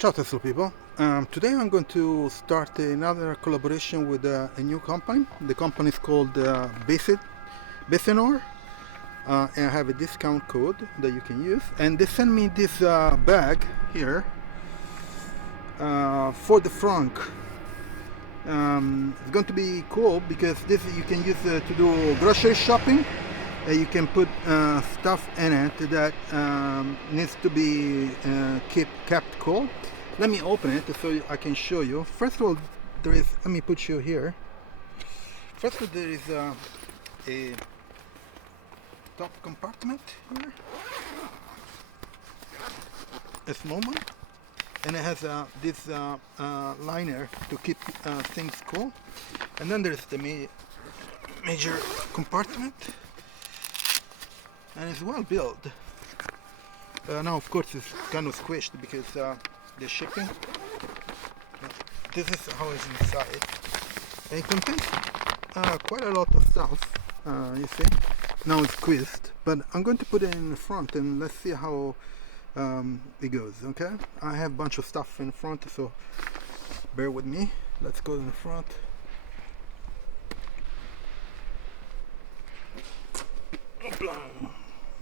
Ciao Tesla people. Today I'm going to start another collaboration with a new company. The company is called BASENOR, and I have a discount code that you can use. And they sent me this bag here for the Frunk. It's going to be cool because this you can use to do grocery shopping. You can put stuff in it that needs to be kept cool. Let me open it so I can show you. First of all, there is, let me put you here. First of all, there is a top compartment here, a small one, and it has this liner to keep things cool. And then there's the major compartment, and it's well built. Now of course it's kind of squished because the shipping. This is how it's inside. And it contains quite a lot of stuff, you see. Now it's squeezed, but I'm going to put it in the front and let's see how it goes, okay? I have a bunch of stuff in front, so bear with me. Let's go in the front.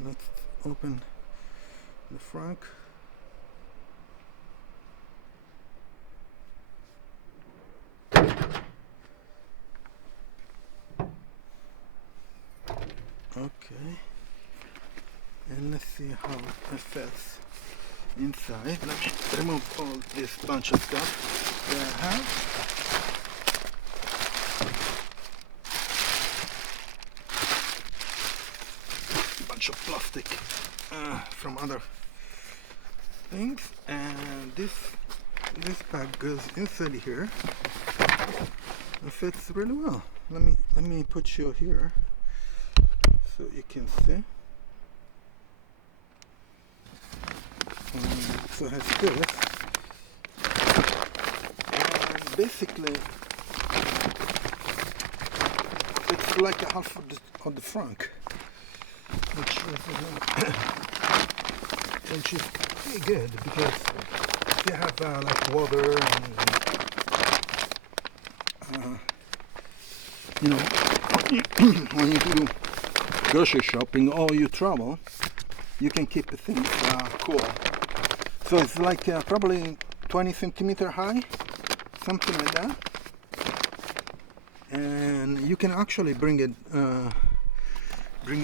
Let's open the Frunk. Okay, and let's see how it fits inside. Let me remove all this bunch of stuff that I have. Bunch of plastic from other things, and this bag goes inside here. It fits really well. Let me put you here so you can see. So it has this, and basically it's like a half of the Frunk, which is pretty good because you have like water and you know when you do grocery shopping or you travel, you can keep things cool. So it's like probably 20 centimeter high, something like that, and you can actually bring it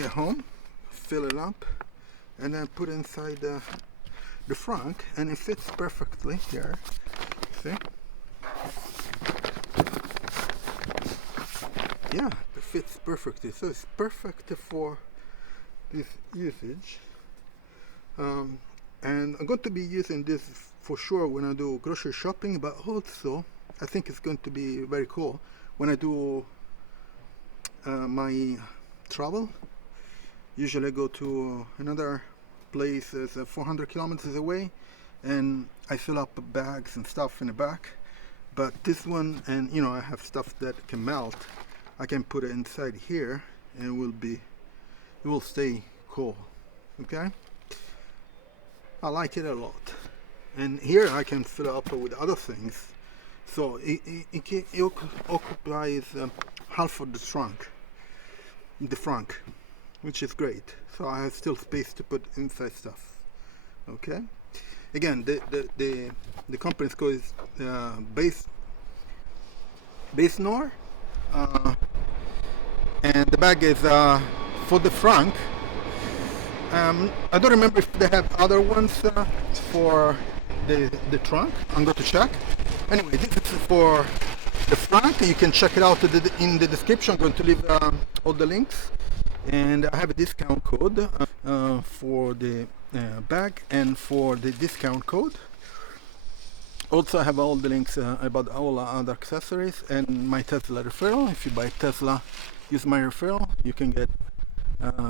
home, fill it up, and then put it inside the Frunk, and it fits perfectly here. See? Yeah, it fits perfectly. So it's perfect for this usage. And I'm going to be using this for sure when I do grocery shopping, but also I think it's going to be very cool when I do my travel. Usually I go to another place that's 400 kilometers away and I fill up bags and stuff in the back, but this one, and you know, I have stuff that can melt, I can put it inside here and it will stay cool. Okay, I like it a lot, and here I can fill it up with other things, so it occupies half of the Frunk, which is great. So I have still space to put inside stuff. Okay, again, the company's code is BASENOR, and the bag is for the Frunk. I don't remember if they have other ones for the trunk. I'm going to check. Anyway, this is for the Frunk. You can check it out in the description. I'm going to leave all the links. And I have a discount code for the bag and for the discount code. Also, I have all the links about all other accessories and my Tesla referral. If you buy Tesla, use my referral, you can get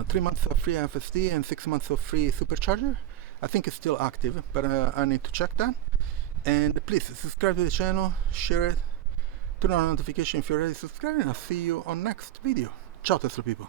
3 months of free FSD and 6 months of free Supercharger. I think it's still active, but I need to check that. And please subscribe to the channel, share it, turn on notification if you're already subscribed, and I'll see you on next video. Ciao Tesla people.